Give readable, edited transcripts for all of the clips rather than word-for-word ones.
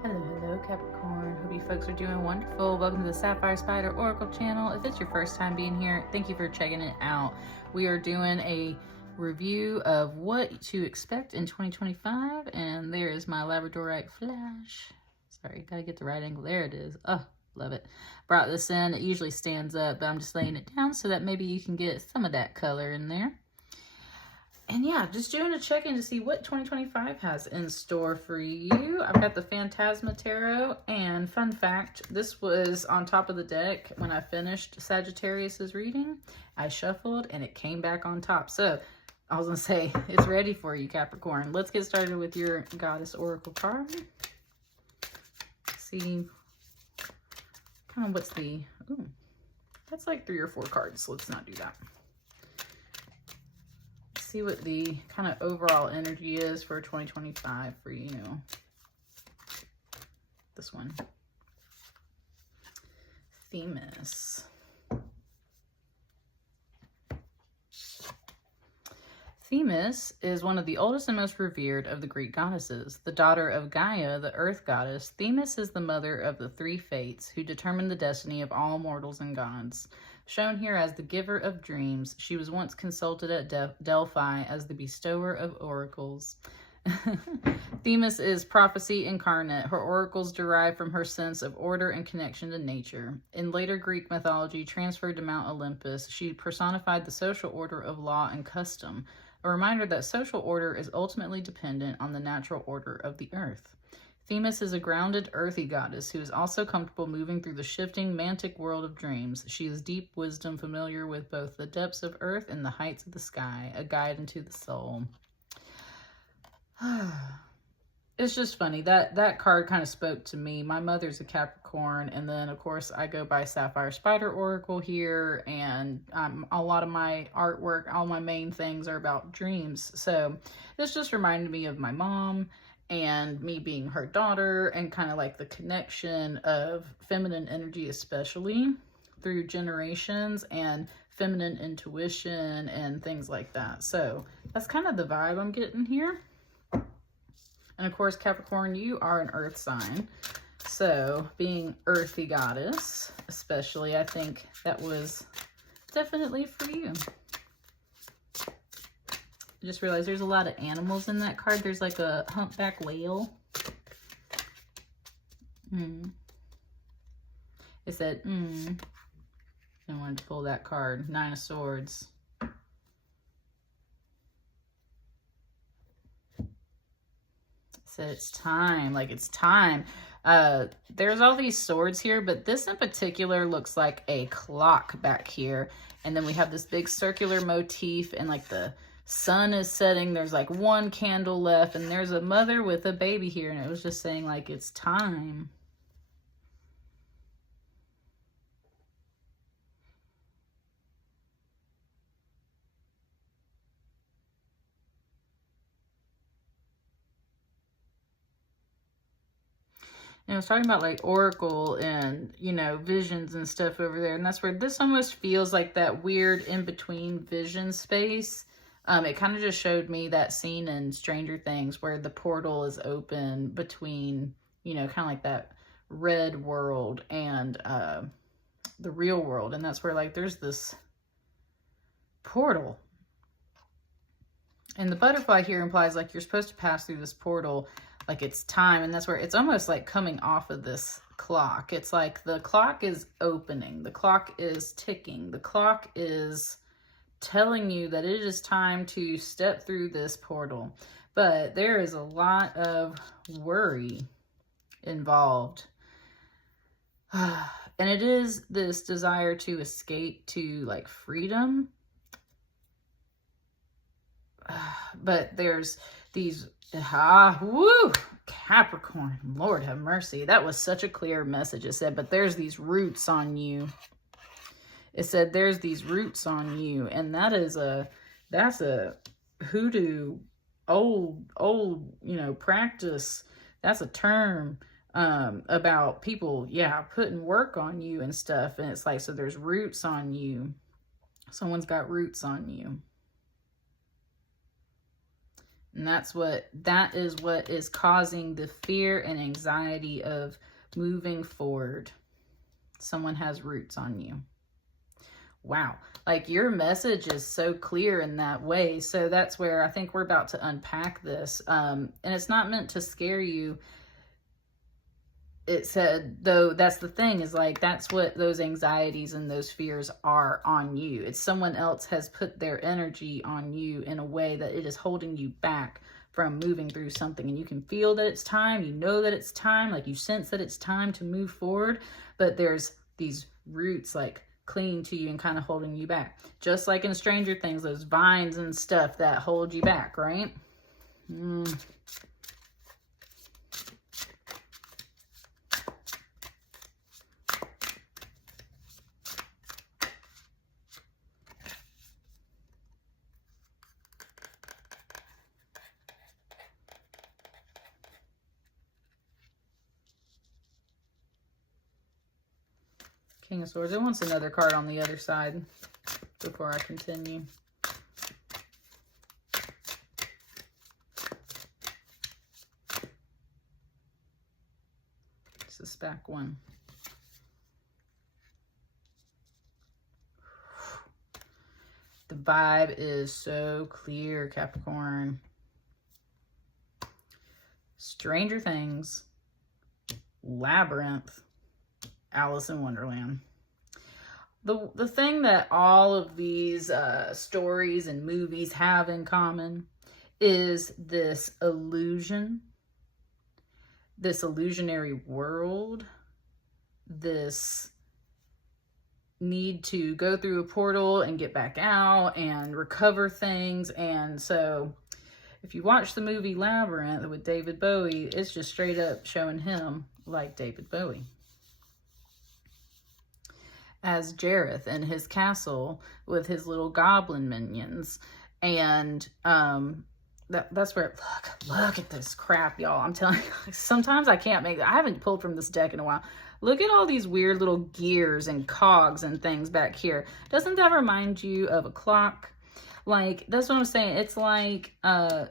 Hello, Capricorn. Hope you folks are doing wonderful. Welcome to the Sapphire Spider Oracle channel. If it's your first time being here, thank you for checking it out. We are doing a review of what to expect in 2025, and there is my Labradorite flash. Sorry, gotta get the right angle. There it is. Oh, love it. Brought this in. It usually stands up, but I'm just laying it down so that maybe you can get some of that color in there. And yeah, just doing a check-in to see what 2025 has in store for you. I've got the Phantasma Tarot, and fun fact, this was on top of the deck when I finished Sagittarius's reading. I shuffled and it came back on top. So I was gonna say, it's ready for you, Capricorn. Let's get started with your Goddess Oracle card. See kind of what's the, ooh, that's like 3 or 4 cards. So let's not do that. See what the kind of overall energy is for 2025 for you. This one. Themis. Themis is one of the oldest and most revered of the Greek goddesses. The daughter of Gaia, the earth goddess, Themis is the mother of the 3 fates who determine the destiny of all mortals and gods. Shown here as the giver of dreams, she was once consulted at Delphi as the bestower of oracles. Themis is prophecy incarnate. Her oracles derive from her sense of order and connection to nature. In later Greek mythology, transferred to Mount Olympus, she personified the social order of law and custom, a reminder that social order is ultimately dependent on the natural order of the earth. Themis is a grounded, earthy goddess who is also comfortable moving through the shifting, mantic world of dreams. She is deep wisdom, familiar with both the depths of earth and the heights of the sky, a guide into the soul. It's just funny. That card kind of spoke to me. My mother's a Capricorn, and then, of course, I go by Sapphire Spider Oracle here, and a lot of my artwork, all my main things are about dreams. So this just reminded me of my mom and me being her daughter, and kind of like the connection of feminine energy, especially through generations, and feminine intuition and things like that. So that's kind of the vibe I'm getting here. And of course, Capricorn, you are an earth sign. So being earthy goddess, especially, I think that was definitely for you. I just realized there's a lot of animals in that card. There's like a humpback whale. It said, I wanted to pull that card. 9 of Swords. It said it's time. Like, it's time. There's all these swords here, but this in particular looks like a clock back here. And then we have this big circular motif, and like the sun is setting. There's like 1 candle left, and there's a mother with a baby here, and it was just saying like it's time. And I was talking about like oracle and, you know, visions and stuff over there, and that's where this almost feels like that weird in-between vision space. It kind of just showed me that scene in Stranger Things where the portal is open between, you know, kind of like that red world and the real world. And that's where like there's this portal. And the butterfly here implies like you're supposed to pass through this portal, like it's time. And that's where it's almost like coming off of this clock. It's like the clock is opening, the clock is ticking, the clock is telling you that it is time to step through this portal. But there is a lot of worry involved. And it is this desire to escape to like freedom. But there's these, woo, Capricorn, Lord have mercy. That was such a clear message. It said, but there's these roots on you. It said, there's these roots on you. And that's a hoodoo, old, you know, practice. That's a term about people, putting work on you and stuff. And it's like, so there's roots on you. Someone's got roots on you. And that is what is causing the fear and anxiety of moving forward. Someone has roots on you. Wow. Like, your message is so clear in that way. So that's where I think we're about to unpack this. And it's not meant to scare you. It said, though, that's the thing, is like, that's what those anxieties and those fears are on you. It's someone else has put their energy on you in a way that it is holding you back from moving through something. And you can feel that it's time. You know that it's time. Like, you sense that it's time to move forward. But there's these roots, like, clinging to you and kind of holding you back. Just like in Stranger Things, those vines and stuff that hold you back, right? King of Swords. It wants another card on the other side before I continue. This is back one. The vibe is so clear, Capricorn. Stranger Things, Labyrinth, Alice in Wonderland. The thing that all of these stories and movies have in common is this illusion, this illusionary world, this need to go through a portal and get back out and recover things. And so if you watch the movie Labyrinth with David Bowie, it's just straight up showing him like David Bowie as Jareth in his castle with his little goblin minions. And that's where, look at this crap, y'all. I'm telling you, sometimes I can't make it. I haven't pulled from this deck in a while. Look at all these weird little gears and cogs and things back here. Doesn't that remind you of a clock? Like, that's what I'm saying. It's like, and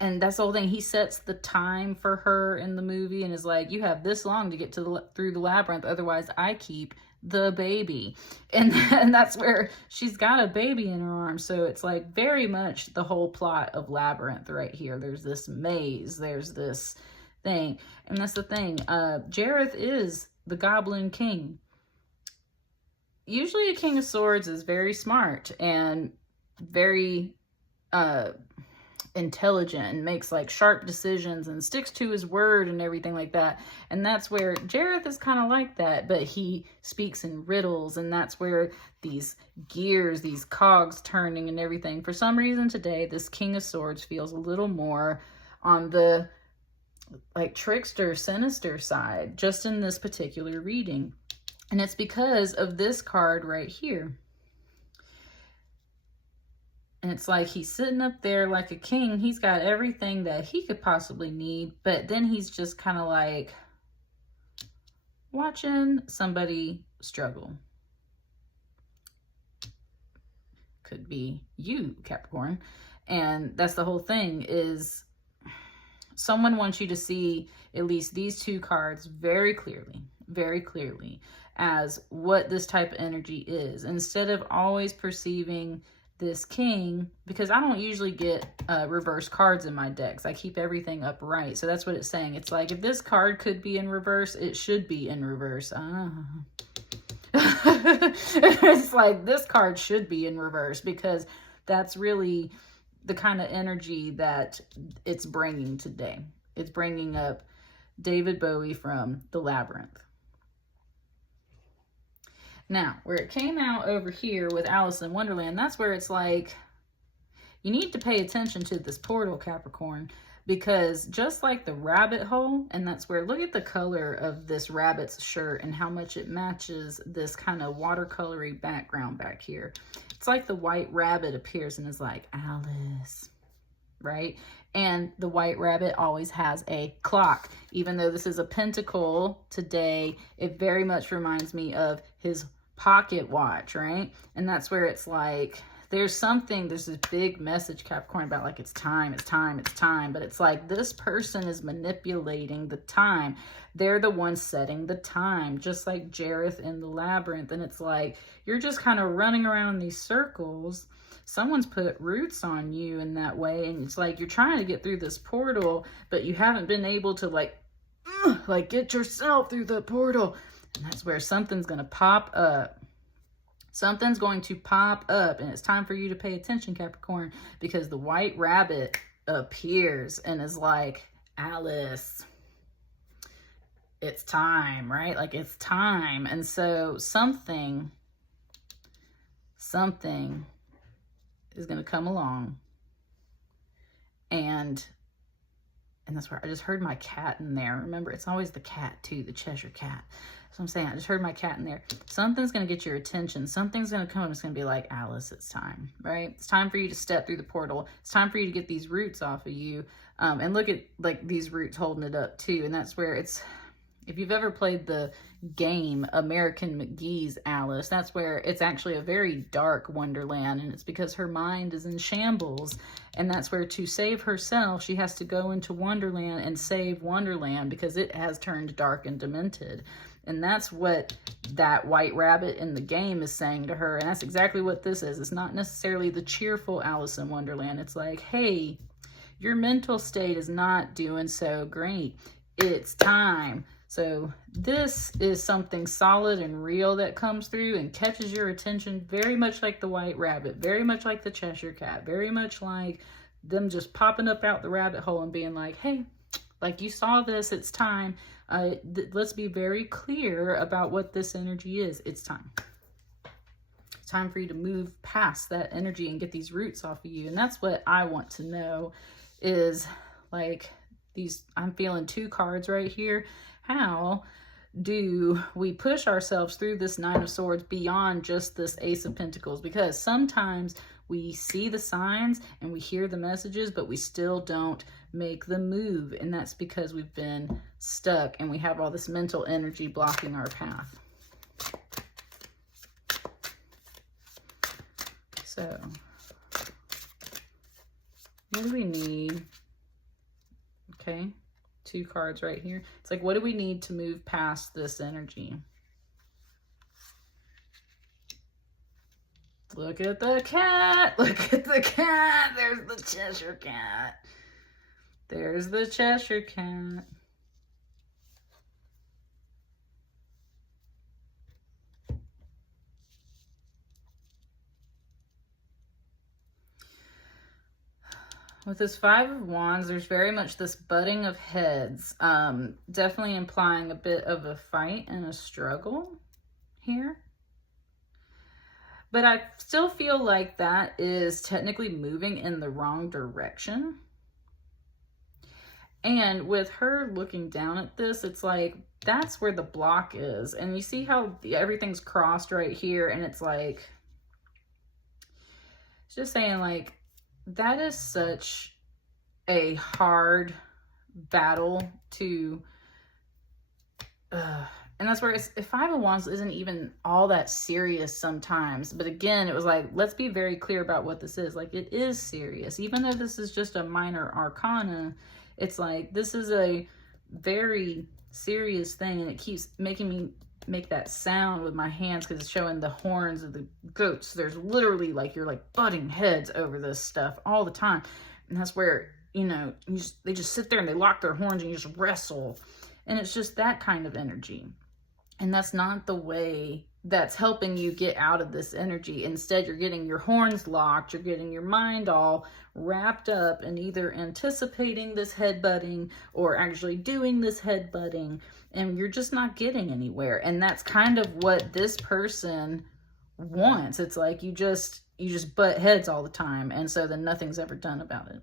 that's the whole thing. He sets the time for her in the movie and is like, you have this long to get to through the labyrinth. Otherwise, I keep the baby. And that's where she's got a baby in her arms. So it's like very much the whole plot of Labyrinth right here. There's this maze. There's this thing. And that's the thing. Jareth is the Goblin King. Usually a King of Swords is very smart and very intelligent and makes like sharp decisions and sticks to his word and everything like that. And that's where Jareth is kind of like that, but he speaks in riddles, and that's where these gears, these cogs turning and everything. For some reason today, this King of Swords feels a little more on the like trickster, sinister side, just in this particular reading. And it's because of this card right here. And it's like he's sitting up there like a king. He's got everything that he could possibly need, but then he's just kind of like watching somebody struggle. Could be you, Capricorn. And that's the whole thing, is someone wants you to see at least these two cards very clearly as what this type of energy is, instead of always perceiving this king, because I don't usually get reverse cards in my decks. I keep everything upright. So that's what it's saying. It's like, if this card could be in reverse, it should be in reverse. It's like, this card should be in reverse, because that's really the kind of energy that it's bringing today. It's bringing up David Bowie from the Labyrinth. Now, where it came out over here with Alice in Wonderland, that's where it's like, you need to pay attention to this portal, Capricorn, because just like the rabbit hole, and that's where, look at the color of this rabbit's shirt and how much it matches this kind of watercolory background back here. It's like the white rabbit appears and is like, Alice, right? And the white rabbit always has a clock. Even though this is a pentacle today, it very much reminds me of his pocket watch, right? And that's where it's like, there's this big message, Capricorn, about like it's time, it's time, it's time. But it's like this person is manipulating the time. They're the ones setting the time, just like Jareth in the labyrinth. And it's like you're just kind of running around in these circles. Someone's put roots on you in that way. And it's like you're trying to get through this portal, but you haven't been able to like get yourself through the portal. And that's where something's going to pop up. Something's going to pop up, and it's time for you to pay attention, Capricorn, because the white rabbit appears and is like, Alice, it's time, right? Like, it's time. And so something is going to come along, and that's where I just heard my cat in there. Remember, it's always the cat too, the Cheshire cat. So I'm saying, I just heard my cat in there. Something's going to get your attention. Something's going to come and it's going to be like, Alice, it's time, right? It's time for you to step through the portal. It's time for you to get these roots off of you. And look at like these roots holding it up too. And that's where it's, if you've ever played the game American McGee's Alice, that's where it's actually a very dark wonderland, and it's because her mind is in shambles, and that's where to save herself she has to go into Wonderland and save Wonderland because it has turned dark and demented. And that's what that white rabbit in the game is saying to her, and that's exactly what this is. It's not necessarily the cheerful Alice in Wonderland. It's like, hey, your mental state is not doing so great. It's time. So this is something solid and real that comes through and catches your attention, very much like the white rabbit, very much like the Cheshire cat, very much like them just popping up out the rabbit hole and being like, hey, like you saw this, it's time. Let's be very clear about what this energy is. It's time. It's time for you to move past that energy and get these roots off of you. And that's what I want to know is like these, I'm feeling 2 cards right here. How do we push ourselves through this Nine of Swords beyond just this Ace of Pentacles? Because sometimes we see the signs and we hear the messages, but we still don't make the move. And that's because we've been stuck and we have all this mental energy blocking our path. So, what do we need? Okay. 2 cards right here. It's like, what do we need to move past this energy? Look at the cat. Look at the cat. There's the Cheshire cat. There's the Cheshire cat. With this 5 of Wands, there's very much this butting of heads, definitely implying a bit of a fight and a struggle here. But I still feel like that is technically moving in the wrong direction. And with her looking down at this, it's like, that's where the block is. And you see how everything's crossed right here, and it's like, it's just saying like, that is such a hard battle to, and that's where it's, 5 of Wands isn't even all that serious sometimes. But again, it was like, let's be very clear about what this is. Like, it is serious. Even though this is just a minor arcana, it's like, this is a very serious thing. And it keeps making me make that sound with my hands because it's showing the horns of the goats. There's literally like, you're like butting heads over this stuff all the time. And that's where, you know, they just sit there and they lock their horns and you just wrestle. And it's just that kind of energy. And that's not the way that's helping you get out of this energy. Instead, you're getting your horns locked. You're getting your mind all wrapped up in either anticipating this headbutting or actually doing this headbutting. And you're just not getting anywhere. And that's kind of what this person wants. It's like you just butt heads all the time. And so then nothing's ever done about it.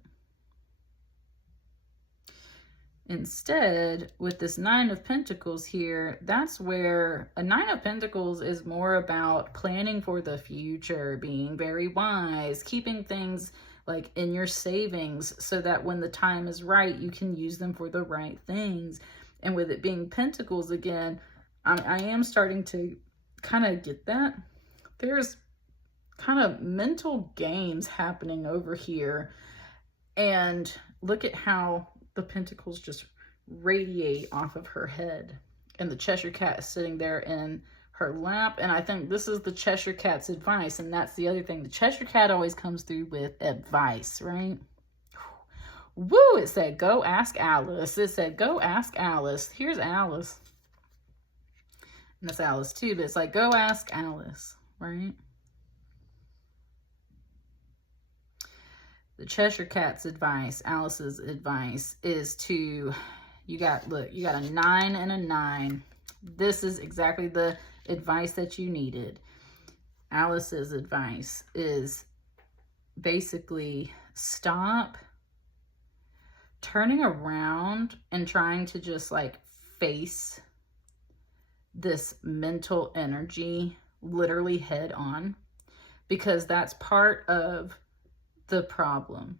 Instead, with this 9 of Pentacles here, that's where a 9 of Pentacles is more about planning for the future, being very wise, keeping things like in your savings so that when the time is right, you can use them for the right things. And with it being Pentacles again, I am starting to kind of get that. There's kind of mental games happening over here. And look at how the pentacles just radiate off of her head. And the Cheshire Cat is sitting there in her lap. And I think this is the Cheshire Cat's advice. And that's the other thing. The Cheshire Cat always comes through with advice, right? Woo! It said, go ask Alice. It said, go ask Alice. Here's Alice. And that's Alice too, but it's like, go ask Alice, right? The Cheshire Cat's advice, Alice's advice, is to, look, you got a 9 and a 9. This is exactly the advice that you needed. Alice's advice is basically stop turning around and trying to just like face this mental energy literally head on, because that's part of the problem.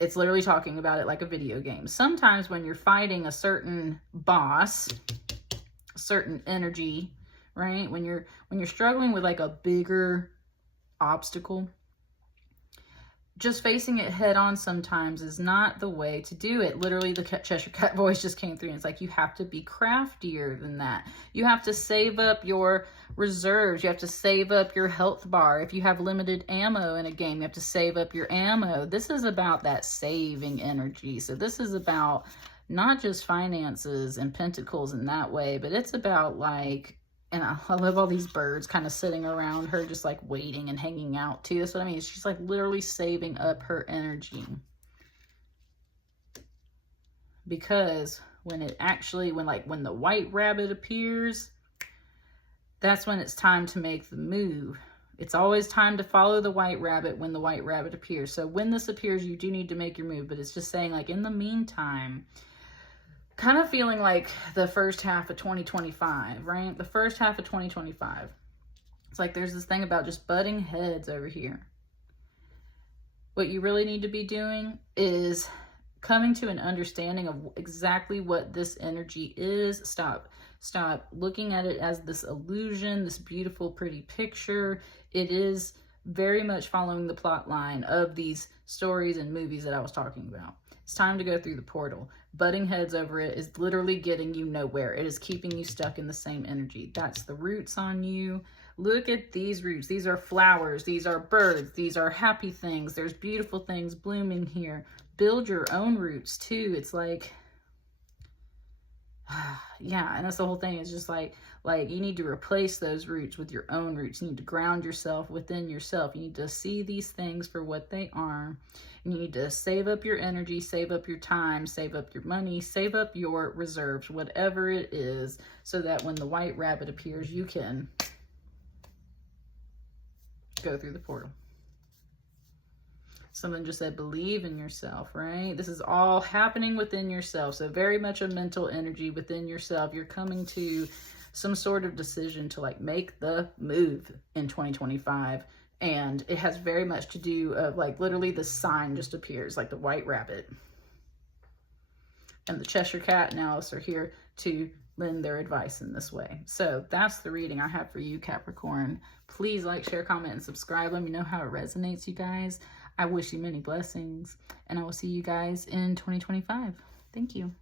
It's literally talking about it like a video game. Sometimes when you're fighting a certain boss, a certain energy, right? When you're struggling with like a bigger obstacle, just facing it head on sometimes is not the way to do it. Literally, the Cheshire Cat voice just came through and it's like, you have to be craftier than that. You have to save up your reserves. You have to save up your health bar. If you have limited ammo in a game, you have to save up your ammo. This is about that saving energy. So this is about not just finances and pentacles in that way, but it's about like, and I love all these birds kind of sitting around her, just like waiting and hanging out too. That's what I mean. She's like literally saving up her energy. Because when the white rabbit appears, that's when it's time to make the move. It's always time to follow the white rabbit when the white rabbit appears. So when this appears, you do need to make your move. But it's just saying, like, in the meantime, kind of feeling like the first half of 2025, right? The first half of 2025. It's like there's this thing about just butting heads over here. What you really need to be doing is coming to an understanding of exactly what this energy is. Stop looking at it as this illusion, this beautiful, pretty picture. It is very much following the plot line of these stories and movies that I was talking about. It's time to go through the portal. Butting heads over it is literally getting you nowhere. It is keeping you stuck in the same energy. That's the roots on you. Look at these roots. These are flowers. These are birds. These are happy things. There's beautiful things blooming here. Build your own roots too. It's like, yeah, and that's the whole thing. It's just like you need to replace those roots with your own roots. You need to ground yourself within yourself. You need to see these things for what they are. And you need to save up your energy, save up your time, save up your money, save up your reserves, whatever it is, so that when the white rabbit appears, you can go through the portal. Someone just said, believe in yourself, right? This is all happening within yourself. So very much a mental energy within yourself. You're coming to some sort of decision to like make the move in 2025. And it has very much to do of like literally the sign just appears, like the white rabbit. And the Cheshire Cat and Alice are here to lend their advice in this way. So that's the reading I have for you, Capricorn. Please like, share, comment, and subscribe. Let me know how it resonates, you guys. I wish you many blessings, and I will see you guys in 2025. Thank you.